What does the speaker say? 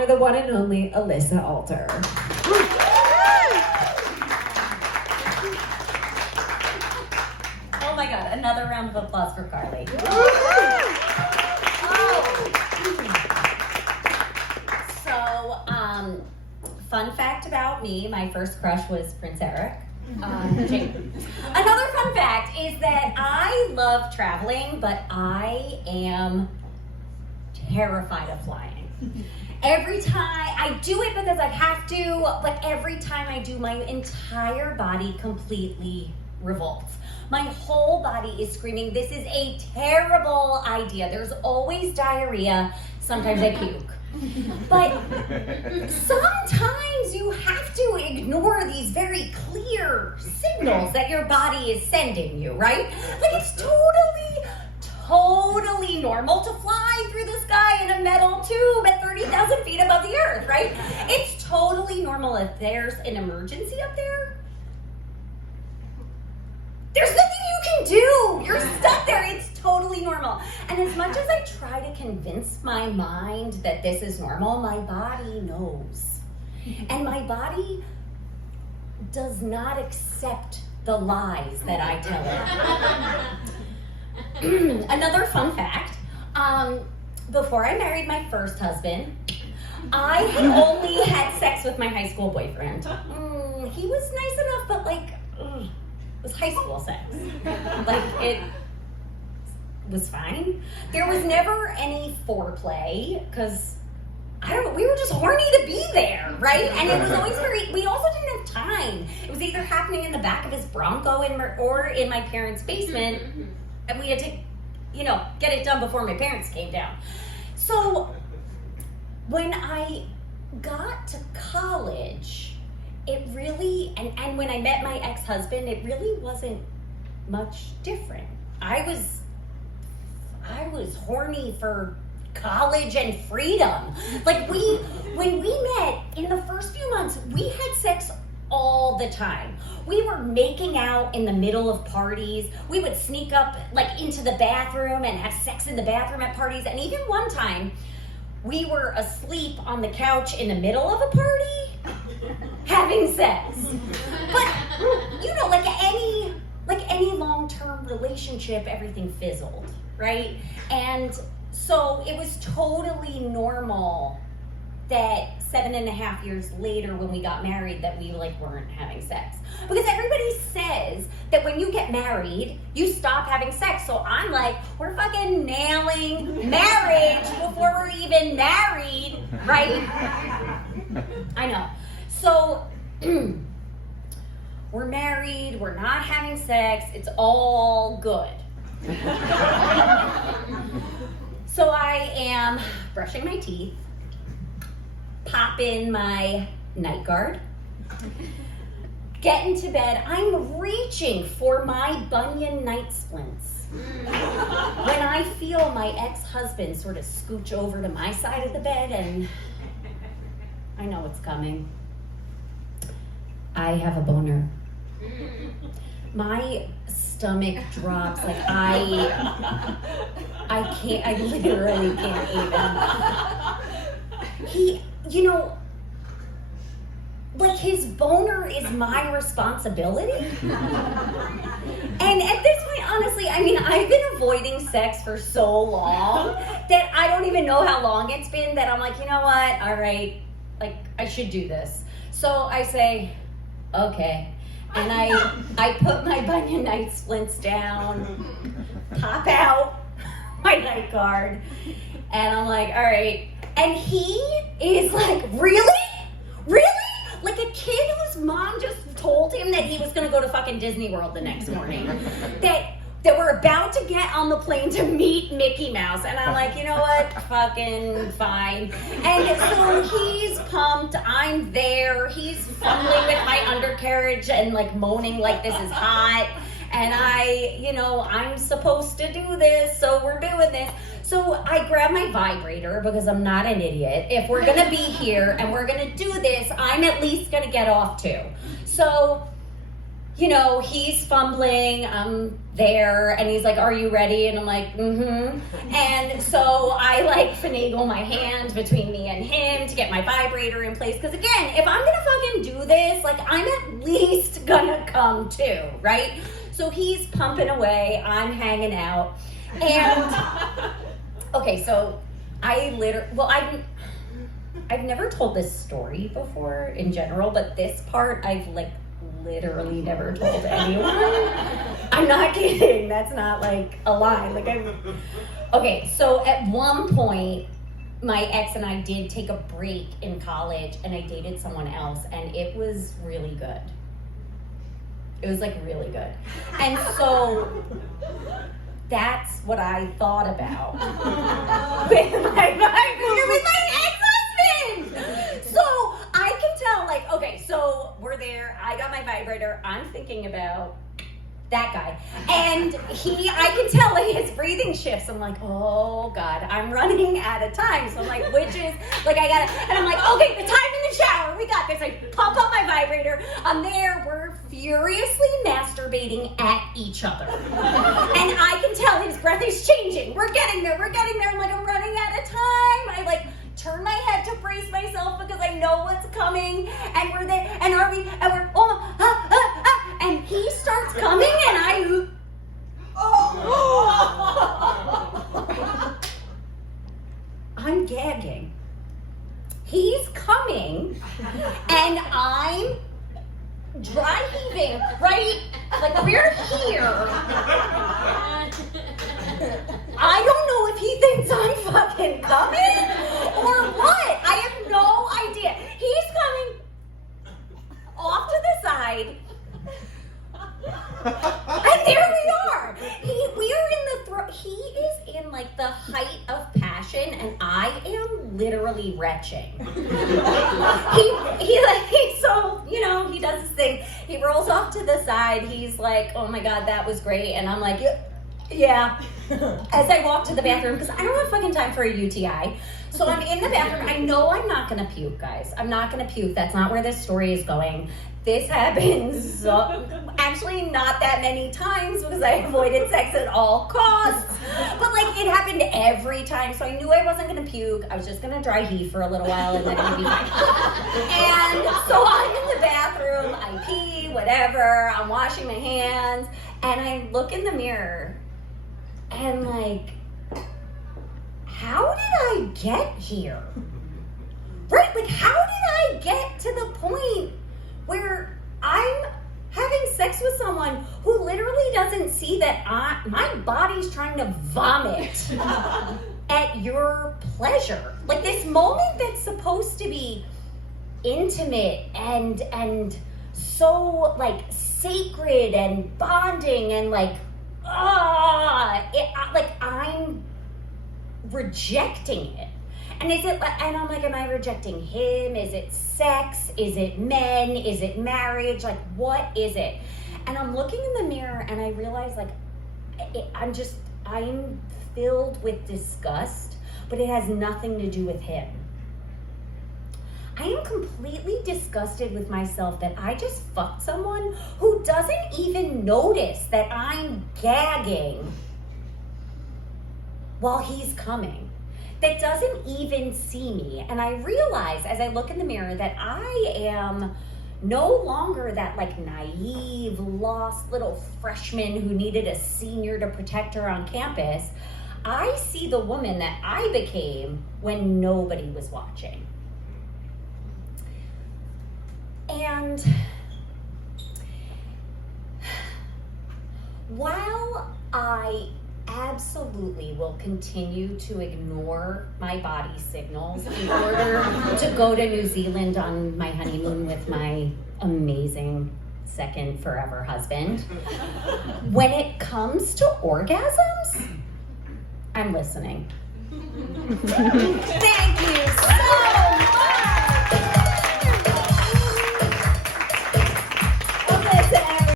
for the one and only Alyssa Alter. Oh my God, another round of applause for Carly. Fun fact about me, my first crush was Prince Eric. Another fun fact is that I love traveling, but I am terrified of flying. Every time I do it because I have to, but every time I do, my entire body completely revolts. My whole body is screaming, this is a terrible idea. There's always diarrhea. Sometimes I puke. But sometimes you have to ignore these very clear signals that your body is sending you, right? Like it's totally normal to fly through the sky in a metal tube at 30,000 feet above the earth, right? It's totally normal if there's an emergency up there. There's nothing you can do. You're stuck there. It's totally normal. And as much as I try to convince my mind that this is normal, my body knows. And my body does not accept the lies that I tell it. Another fun fact, before I married my first husband, I had only had sex with my high school boyfriend. He was nice enough, but it was high school sex. It was fine. There was never any foreplay because we were just horny to be there, right? And it was always we also didn't have time. It was either happening in the back of his Bronco or in my parents' basement, and we had to, get it done before my parents came down. So when I got to college, it really, and when I met my ex-husband, it really wasn't much different. I was horny for college and freedom. When we met, in the first few months, we had sex all the time. We were making out in the middle of parties. We would sneak up into the bathroom and have sex in the bathroom at parties. And even one time, we were asleep on the couch in the middle of a party having sex. But like any long-term relationship, everything fizzled, right? And so it was totally normal that 7.5 years later when we got married that we weren't having sex. Because everybody says that when you get married, you stop having sex. So I'm we're fucking nailing marriage before we're even married, right? I know. So we're married, we're not having sex, it's all good. So I am brushing my teeth, pop in my night guard, get into bed. I'm reaching for my bunion night splints when I feel my ex-husband sort of scooch over to my side of the bed, and I know it's coming. I have a boner. My stomach drops, I can't, I literally can't even. His boner is my responsibility. And at this point, honestly, I've been avoiding sex for so long that I don't even know how long it's been that I'm you know what, all right, I should do this. So I say, okay. And I put my bunion night splints down, pop out my night guard, and I'm all right. And he is really? Really? Like a kid whose mom just told him that he was gonna go to fucking Disney World the next morning. that we're about to get on the plane to meet Mickey Mouse. And I'm you know what? Fucking fine. And so he's pumped. I'm there. He's fumbling with my undercarriage and moaning this is hot. And I'm supposed to do this, so we're doing this. So I grab my vibrator because I'm not an idiot. If we're gonna be here and we're gonna do this, I'm at least gonna get off too. So, you know, he's fumbling, I'm there, and he's like, are you ready? And I'm like, mm-hmm. And so I like finagle my hand between me and him to get my vibrator in place. Because again, if I'm gonna fucking do this, like I'm at least gonna come too, right? So he's pumping away, I'm hanging out. And, okay, so I've never told this story before in general, but this part I've like literally never told anyone. I'm not kidding. That's not like a lie. Okay, so at one point, my ex and I did take a break in college and I dated someone else and it was really good. It was like really good. And so that's what I thought about with my ex-husband. So I can tell, like, okay, so we're there. I got my vibrator. I'm thinking about that guy. And I can tell like his breathing shifts. I'm like, oh God, I'm running out of time. So I'm like, which is, like I gotta, and I'm like, okay, the time in the shower, we got this. I pump up my vibrator. I'm there, we're furiously masturbating at each other. And I can tell his breath is changing. We're getting there. I'm like, I'm running out of time. I like turn my head to brace myself because I know what's coming. And we're there, and we're, and he starts coming, and I'm gagging. He's coming, and I'm dry heaving, right? Like we're here. I don't know if he thinks I'm fucking coming or what. I have no idea. He's coming off to the side. And there we are. We are in the throat. He is in like the height of passion, and I am literally retching. So you know, he does his thing. He rolls off to the side. He's like, "Oh my God, that was great," and I'm like, "Yeah." As I walk to the bathroom, because I don't have fucking time for a UTI. So I'm in the bathroom. I know I'm not gonna puke, guys. I'm not gonna puke. That's not where this story is going. This happens actually not that many times because I avoided sex at all costs. But like it happened every time. So I knew I wasn't gonna puke. I was just gonna dry heave for a little while and then it would be fine. And so I'm in the bathroom, I pee, whatever, I'm washing my hands, and I look in the mirror and like, how did I get here? Right? Like how did I get to the point where I'm having sex with someone who literally doesn't see that my body's trying to vomit at your pleasure. Like this moment that's supposed to be intimate and so like sacred and bonding and like, I'm rejecting it. And and I'm like, am I rejecting him? Is it sex? Is it men? Is it marriage? Like, what is it? And I'm looking in the mirror and I realize like, I'm filled with disgust, but it has nothing to do with him. I am completely disgusted with myself that I just fucked someone who doesn't even notice that I'm gagging while he's coming. That doesn't even see me. And I realize as I look in the mirror that I am no longer that like naive, lost little freshman who needed a senior to protect her on campus. I see the woman that I became when nobody was watching. And while I absolutely will continue to ignore my body signals in order to go to New Zealand on my honeymoon with my amazing second forever husband. When it comes to orgasms, I'm listening. Thank you so